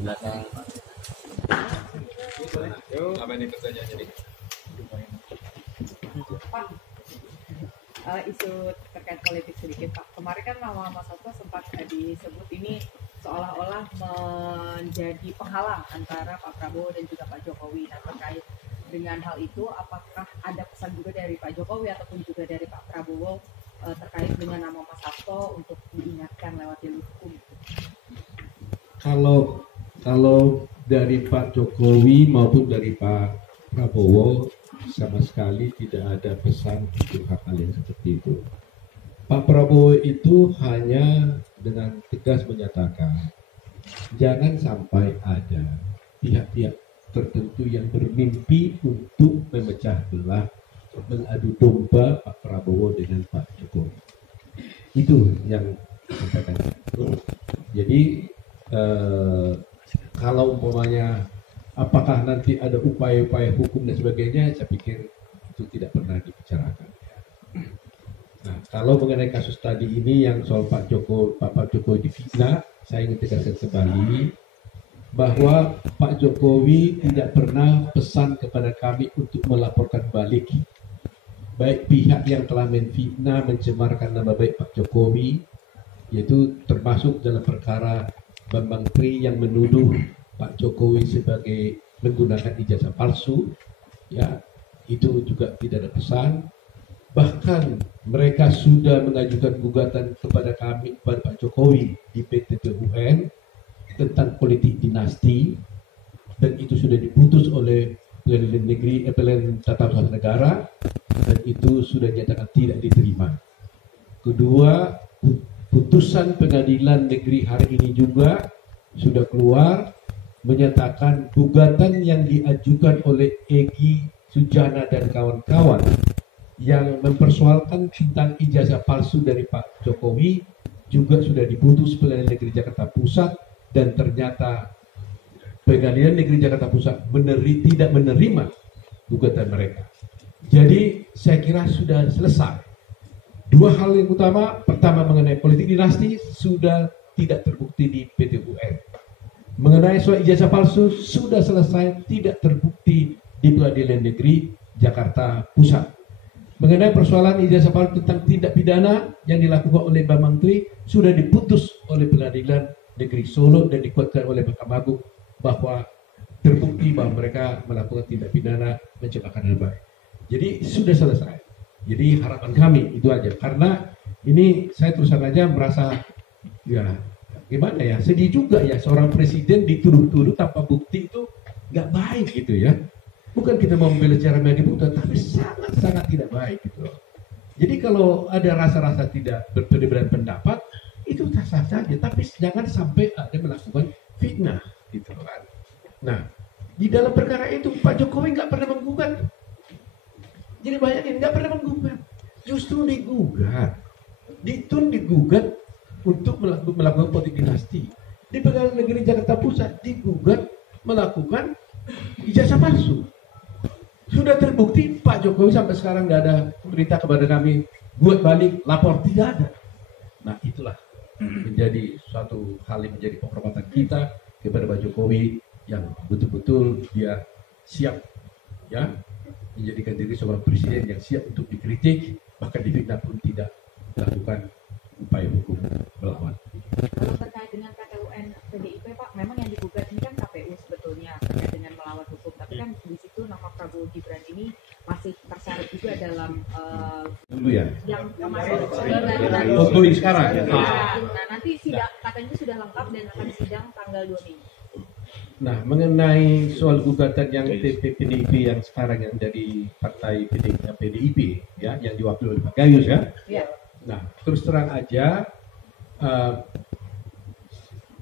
Belakang. Apa ini pertanyaannya nih? Pak, isu terkait politik sedikit Pak. Kemarin kan nama Mas Hasto sempat disebut ini seolah-olah menjadi penghalang antara Pak Prabowo dan juga Pak Jokowi. Nah, terkait dengan hal itu, apakah ada pesan juga dari Pak Jokowi ataupun juga dari Pak Prabowo terkait dengan nama Mas Hasto untuk diingatkan lewat jalur hukum? Kalau dari Pak Jokowi maupun dari Pak Prabowo sama sekali tidak ada pesan untuk hal yang seperti itu. Pak Prabowo itu hanya dengan tegas menyatakan jangan sampai ada pihak-pihak tertentu yang bermimpi untuk memecah belah, mengadu domba Pak Prabowo dengan Pak Jokowi. Itu yang disampaikan. Jadi kalau umpamanya apakah nanti ada upaya-upaya hukum dan sebagainya, saya pikir itu tidak pernah dibicarakan. Nah, kalau mengenai kasus tadi ini yang soal Pak Jokowi difitnah, saya ingin tegaskan kembali bahwa Pak Jokowi tidak pernah pesan kepada kami untuk melaporkan balik baik pihak yang telah menfitnah, mencemarkan nama baik Pak Jokowi, yaitu termasuk dalam perkara Bambang Tri yang menuduh Pak Jokowi sebagai menggunakan ijazah palsu, ya itu juga tidak ada pesan. Bahkan mereka sudah mengajukan gugatan kepada kami, kepada Pak Jokowi di PT PUN tentang politik dinasti, dan itu sudah diputus oleh Pengadilan Negeri, Pengadilan Tata Usaha Negara, dan itu sudah dinyatakan tidak diterima. Kedua, putusan Pengadilan Negeri hari ini juga sudah keluar menyatakan gugatan yang diajukan oleh Egy Sujana dan kawan-kawan yang mempersoalkan tentang ijazah palsu dari Pak Jokowi juga sudah diputus Pengadilan Negeri Jakarta Pusat, dan ternyata Pengadilan Negeri Jakarta Pusat tidak menerima gugatan mereka. Jadi saya kira sudah selesai. Dua hal yang utama, pertama mengenai politik dinasti sudah tidak terbukti di PT UN. Mengenai soal ijazah palsu sudah selesai, tidak terbukti di Pengadilan Negeri Jakarta Pusat. Mengenai persoalan ijazah palsu tentang tindak pidana yang dilakukan oleh Bambang Tri sudah diputus oleh Pengadilan Negeri Solo dan dikuatkan oleh Mahkamah Agung bahwa terbukti bahwa mereka melakukan tindak pidana mencemaran nama baik. Jadi sudah selesai. Jadi harapan kami itu aja, karena ini saya terusan aja merasa ya gimana ya, sedih juga ya seorang presiden dituduh-tuduh tanpa bukti, itu nggak baik gitu ya. Bukan kita mau membela cara media, tapi sangat tidak baik gitu. Jadi kalau ada rasa-rasa tidak berbeda pendapat itu sah-sah saja, tapi jangan sampai ada melakukan fitnah gitu kan. Nah, di dalam perkara itu Pak Jokowi nggak pernah menggugat. Jadi bayangin, nggak pernah menggugat, justru digugat, digugat untuk melakukan politik dinasti. Di Pengadilan Negeri Jakarta Pusat digugat melakukan ijazah palsu. Sudah terbukti Pak Jokowi sampai sekarang nggak ada berita kepada kami buat balik, lapor, tidak ada. Nah itulah menjadi suatu hal yang menjadi penghormatan kita kepada Pak Jokowi yang betul-betul dia siap ya menjadikan diri seorang presiden yang siap untuk dikritik, bahkan difitnah pun tidak melakukan upaya hukum melawan. Kalau terkait dengan PTUN PDIP Pak, memang yang digugat ini kan KPU sebetulnya terkait dengan melawan hukum, tapi kan di situ nama Prabowo Gibran ini masih terseret juga dalam dulu ya yang kemarin sekarang ya. Nah nanti sidang katanya itu sudah lengkap dan akan sidang tanggal 2 Mei. Nah, mengenai soal gugatan yang PDIP yang sekarang yang dari partai PDIP ya, yang diwakili oleh Pak Gayus ya. Ya. Nah, terus terang aja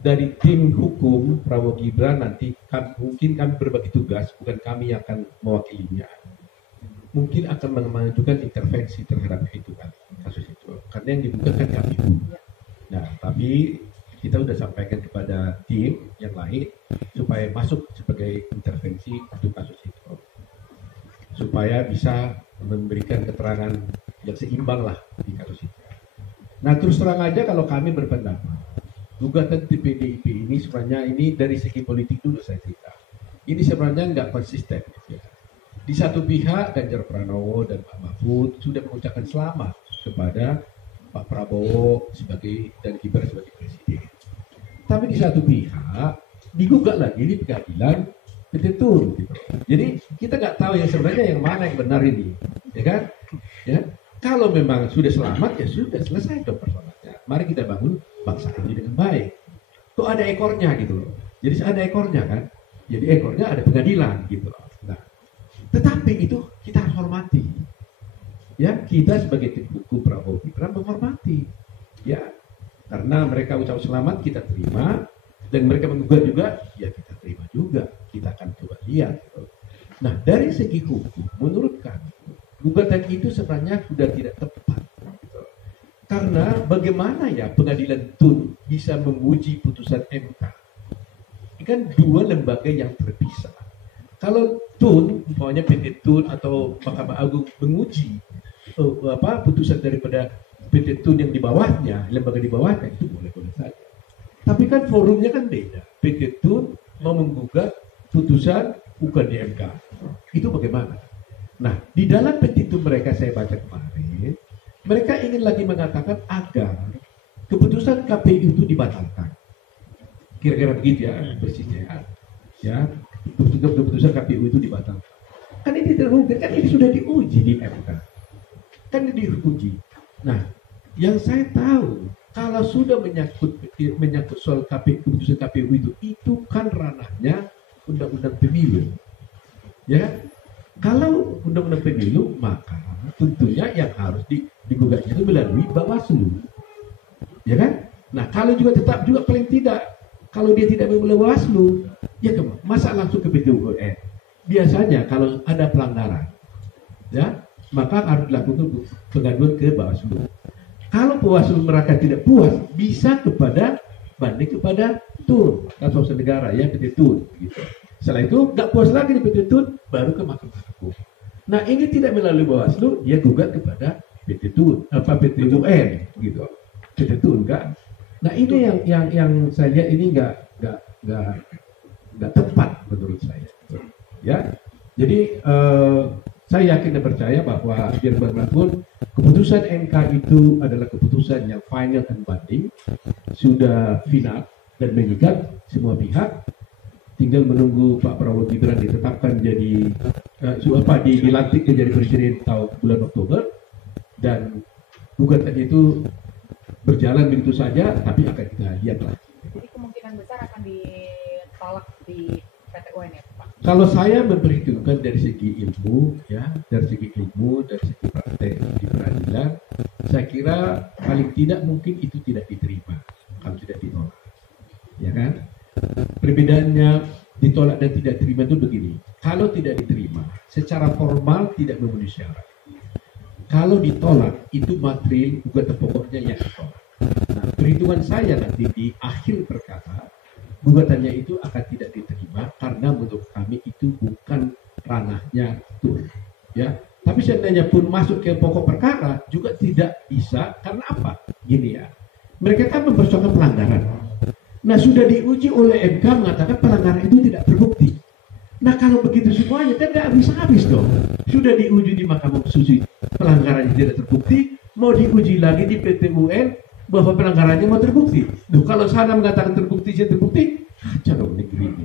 dari tim hukum Prabowo Gibran nanti mungkin kami berbagi tugas, bukan kami yang akan mewakilinya. Mungkin akan mengajukan intervensi terhadap itu kan, kasus itu. Karena yang dibuka kan KPU. Nah, tapi kita sudah sampaikan kepada tim yang lain supaya masuk sebagai intervensi untuk kasus itu, supaya bisa memberikan keterangan yang seimbang lah di kasus itu. Nah terus terang aja kalau kami berpendapat, gugatan di PDIP ini sebenarnya ini dari segi politik dulu saya cerita. Ini sebenarnya nggak konsisten. Ya. Di satu pihak Ganjar Pranowo dan Pak Mahfud sudah mengucapkan selamat kepada Pak Prabowo sebagai dan Gibran sebagai presiden. Tapi di satu pihak digugat lagi di pengadilan petitum. Gitu. Jadi kita nggak tahu yang sebenarnya yang mana yang benar ini, ya kan? Ya. Kalau memang sudah selamat ya sudah selesai dong persoalannya. Mari kita bangun bangsa ini dengan baik. Tuh ada ekornya gitu loh. Jadi ada ekornya kan. Jadi ekornya ada pengadilan gitu loh. Nah, tetapi itu kita harus hormati. Ya, kita sebagai tim hukum Prabowo Gibran menghormati. Ya, karena mereka ucap selamat kita terima dan mereka menggugat juga ya kita terima juga. Kita akan coba lihat. Gitu. Nah, dari segi hukum menurut kami gugatan itu sebenarnya sudah tidak tepat. Gitu. Karena bagaimana ya pengadilan TUN bisa menguji putusan MK? Ini kan dua lembaga yang terpisah. Kalau TUN, umpamanya PT TUN atau Mahkamah Agung menguji putusan daripada PT TUN yang di bawahnya, lembaga di bawahnya itu boleh-boleh saja. Tapi kan forumnya kan beda. PT TUN mau menggugat putusan bukan di MK. Itu bagaimana? Nah, di dalam petitum mereka saya baca kemarin, mereka ingin lagi mengatakan agar keputusan KPU itu dibatalkan. Kira-kira begitu ya, persisnya. Ya, keputusan KPU itu dibatalkan. Kan ini tidak mungkin, kan ini sudah diuji di MK. Kan ini diuji. Nah, yang saya tahu, kalau sudah menyangkut soal keputusan KPU itu kan ranahnya undang-undang pemilu. Ya, kalau undang-undang pemilu, maka tentunya yang harus digugatnya itu melalui Bawaslu. Ya kan? Nah, kalau juga tetap juga paling tidak, kalau dia tidak melalui Bawaslu, ya masa langsung ke PT UN. Biasanya kalau ada pelanggaran, ya, maka harus dilakukan pengaduan ke Bawaslu. Kalau Bawaslu mereka tidak puas, bisa banding kepada TUN, Kantor Usaha Negara, ya PT TUN, gitu. Setelah itu nggak puas lagi di PT TUN, baru ke Mahkamah Agung. Nah ini tidak melalui Bawaslu, dia gugat kepada PT TUN, PT UN, gitu. PT TUN kan. Nah ini yang saya lihat ini nggak tepat menurut saya. Ya, jadi saya yakin dan percaya bahwa biar bagaimanapun keputusan MK itu adalah keputusan yang final dan binding, sudah final dan mengikat semua pihak. Tinggal menunggu Pak Prabowo Gibran ditetapkan jadi dilantik menjadi presiden tahun bulan Oktober dan gugatan itu berjalan begitu saja, tapi akan kita lihat lagi. Jadi kemungkinan besar akan ditolak di PT UN ya Pak? Kalau saya memperhitungkan dari segi ilmu, ya, dari segi praktek di peradilan, saya kira paling tidak mungkin itu tidak diterima kalau tidak ditolak, ya kan? Perbedaannya ditolak dan tidak diterima itu begini. Kalau tidak diterima, secara formal tidak memenuhi syarat. Kalau ditolak, itu materi gugatan pokoknya yang ditolak. Nah, perhitungan saya nanti di akhir perkara, gugatannya itu akan tidak diterima karena menurut kami itu bukan ranahnya TUN. Ya, tapi seandainya pun masuk ke pokok perkara juga tidak bisa karena apa? Gini ya, mereka kan mempersoalkan pelanggaran. Nah sudah diuji oleh MK mengatakan pelanggaran itu tidak terbukti. Nah kalau begitu semuanya kan tidak habis-habis dong. Sudah diuji di Mahkamah Konstitusi pelanggarannya tidak terbukti, mau diuji lagi di PT UN bahwa pelanggarannya mau terbukti. Duh, kalau sana mengatakan terbukti, kacau dong negeri ini.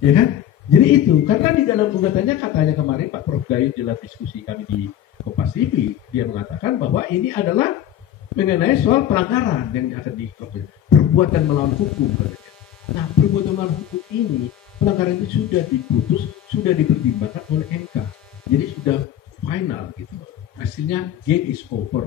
Ya kan? Jadi itu, karena di dalam gugatannya katanya kemarin Pak Prof. Gayus dalam diskusi kami di Kompas TV, dia mengatakan bahwa ini adalah mengenai soal pelanggaran yang akan perbuatan melawan hukum. Nah, perbuatan melawan hukum ini, pelanggaran itu sudah diputus, sudah dipertimbangkan oleh MK. Jadi sudah final gitu. Hasilnya game is over.